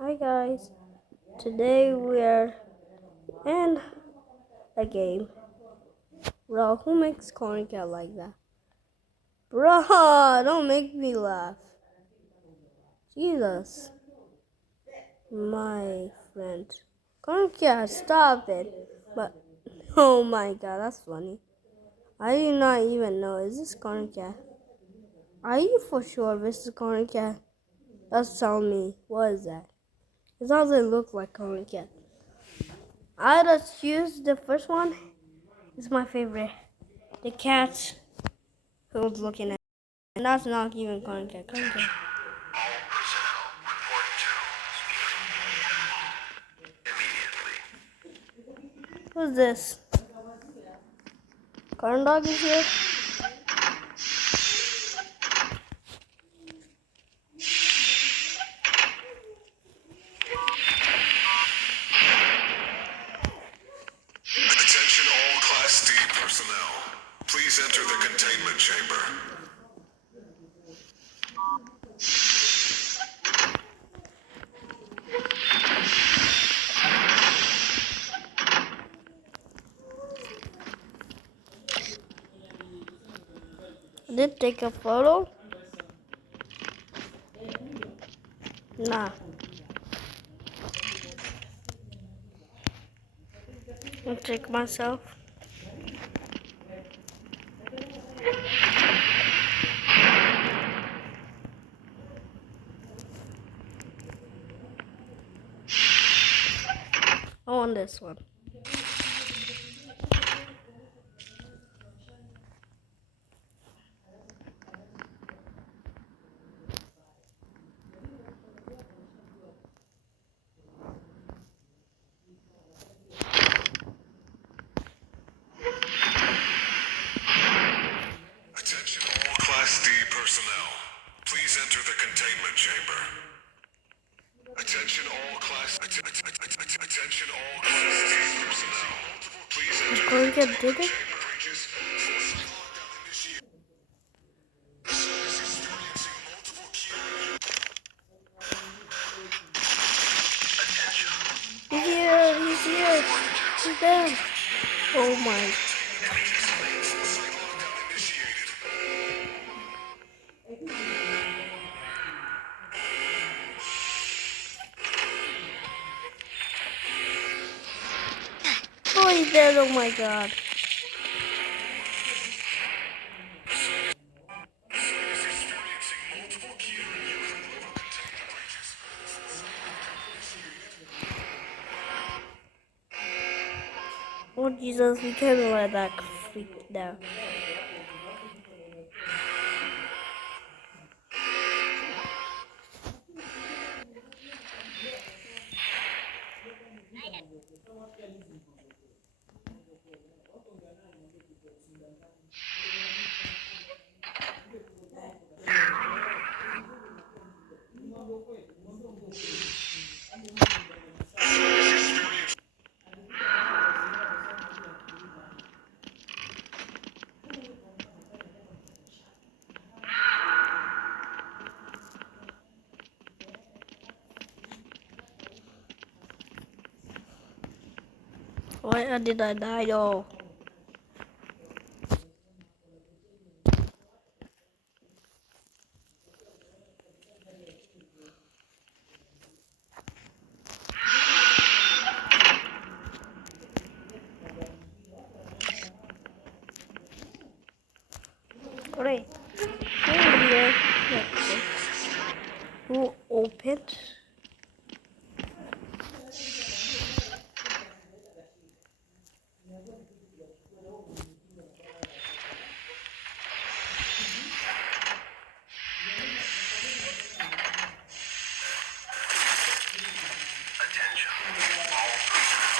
Hi guys, today we are in a game. Bro, who makes corn cat like that? Bro, don't make me laugh. Jesus, my friend. Corn cat, stop it. But, oh my god, that's funny. I do not even know, is this corn cat? Are you for sure this is corn cat? Just tell me, what is that? It doesn't look like corn cat. I just choose the first one. It's my favorite. The cat who's looking at. And that's not even Concat. Concat. All personnel report to immediately. Who's this? Corn dog is here. Attention all Class D personnel. Please enter the containment chamber. I did take a photo. Nah. I'll take myself. I want this one. Attention all Class D personnel. Please enter the containment chamber. Attention all Class Attention all Class D personnel. Please enter the Concat did containment it? chamber. He's here. He's here. He's there. Oh my. Oh, he's dead. Oh my god. Oh Jesus, we can't let that freak down. Why did I die though? Alright. Here. Who opened?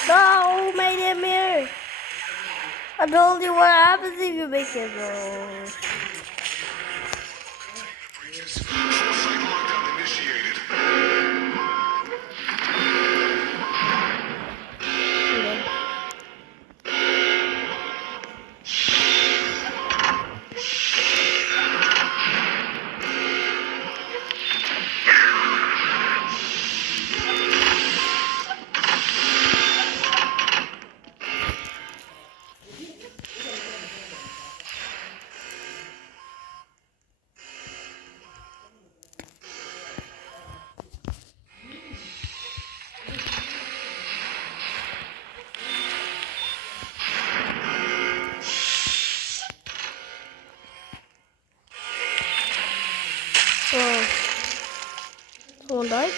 No, made him here. I told you what happens if you make it go. Foresight lockdown initiated. Someone died?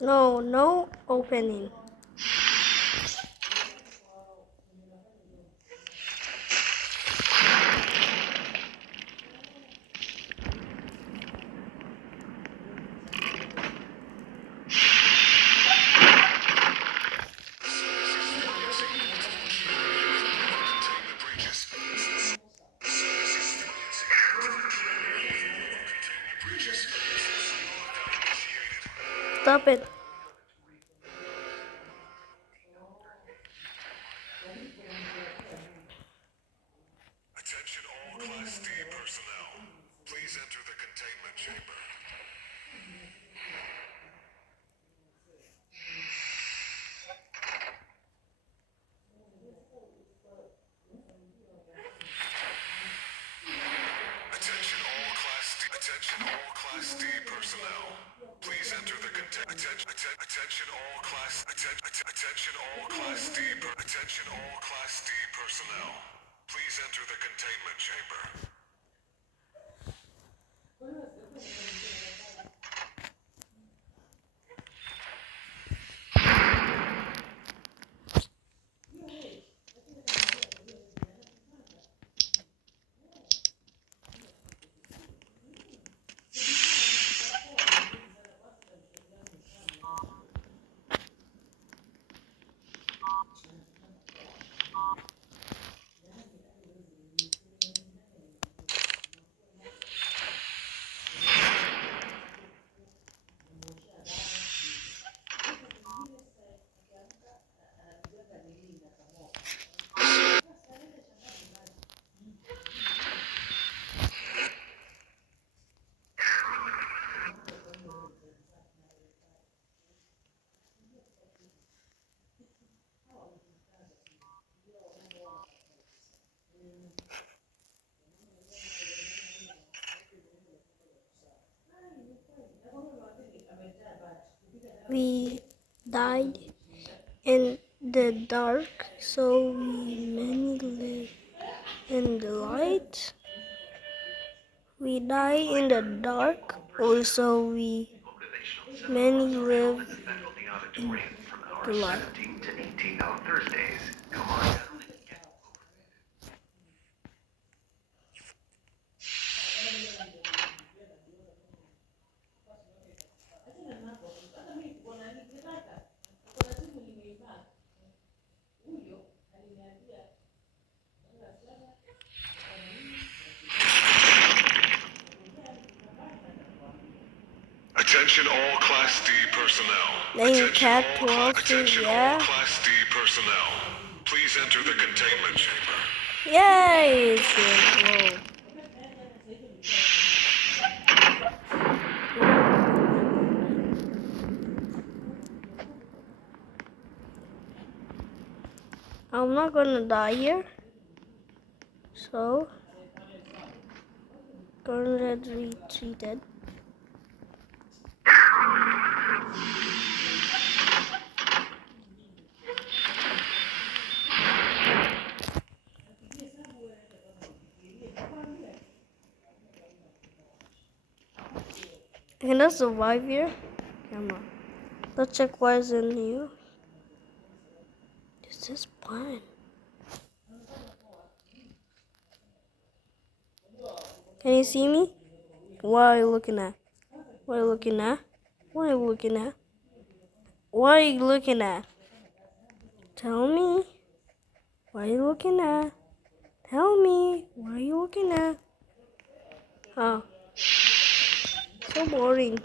No, no opening. Containment breaches. Containment breaches. Stop it. Attention all Class D personnel. Please enter the containment chamber. Attention all Class D personnel. Please enter the attention all Class attention all Class D attention all Class D personnel. Please enter the containment chamber. We died in the dark, so we many live in the light. We die in the dark, also we many live in the light. 17 to 18 on Thursdays. Come on down. Attention all Class D personnel. Name Attention cat all 12 attention all yeah. Class D personnel. Please enter the containment chamber. Yay! It's good. I'm not gonna die here, so gonna get retreated. Can I survive here? Come on. Let's check what is in here. This is fun. Can you see me? What are you looking at? What are you looking at? What are you looking at? What are you looking at? Tell me. What are you looking at? Tell me. What are you looking at? Huh. So boring.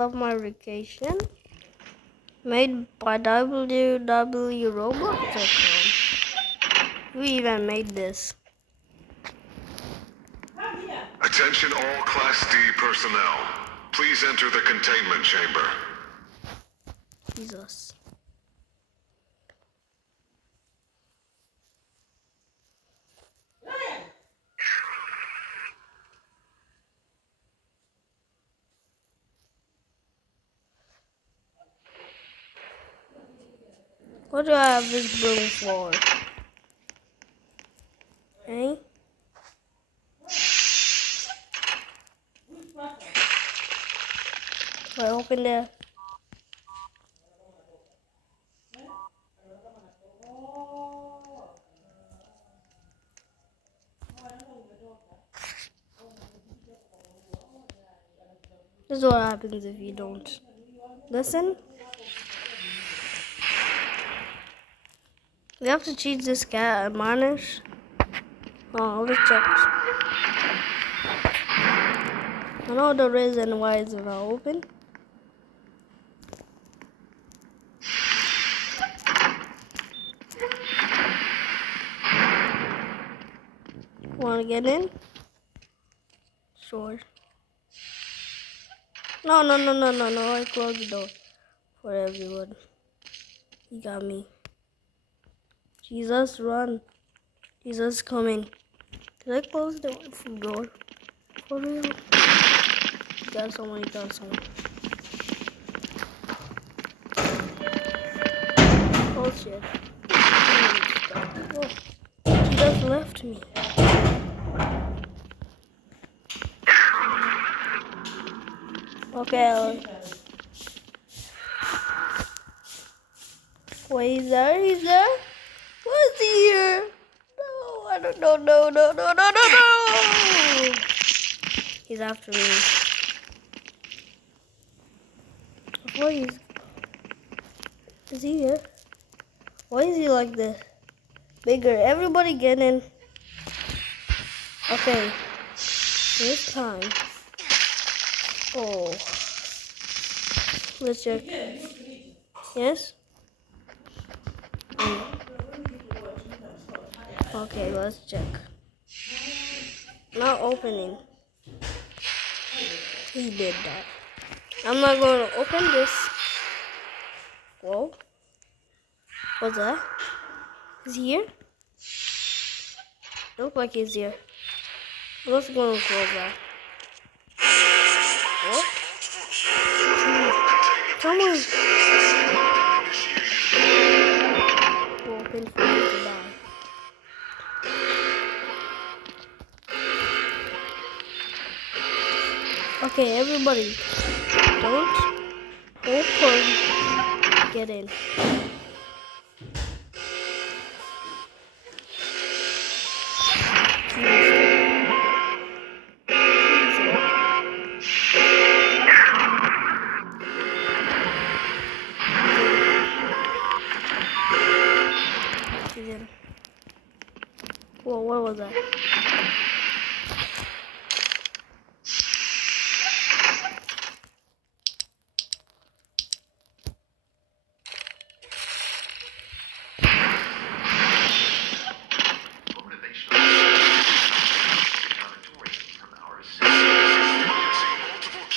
of my vacation. Made by www.roblox.com. We even made this. Attention all Class D personnel. Please enter the containment chamber. Jesus. What do I have this broom for? Eh? Do I open there? This is what happens if you don't listen. We have to cheat this cat and manage. Oh, let's check. I know the reason why it's not open. Wanna get in? Sure. No, I closed the door for everyone. He got me. Jesus, run. Jesus, coming. Did I close the door? For real? He got someone. Oh shit. Oh, he just left me. Okay. Wait, he's there? What's he here? No, I don't know. No. He's after me. Why is he here? Why is he like this? Bigger. Everybody get in. Okay. This time. Oh. Let's check. Yes? Okay, let's check. Not opening. He did that. I'm not going to open this. Whoa. What's that? Is he here? Looks like he's here. Let's go and close that. What? Come on. Open for me to die. Okay, everybody. Don't open. Get in. Whoa, what was that?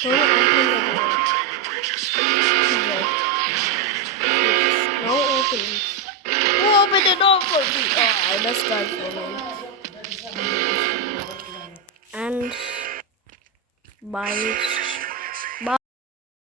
Don't open the door. No opening. Who opened the door for me? Oh, I messed up for me. And bye.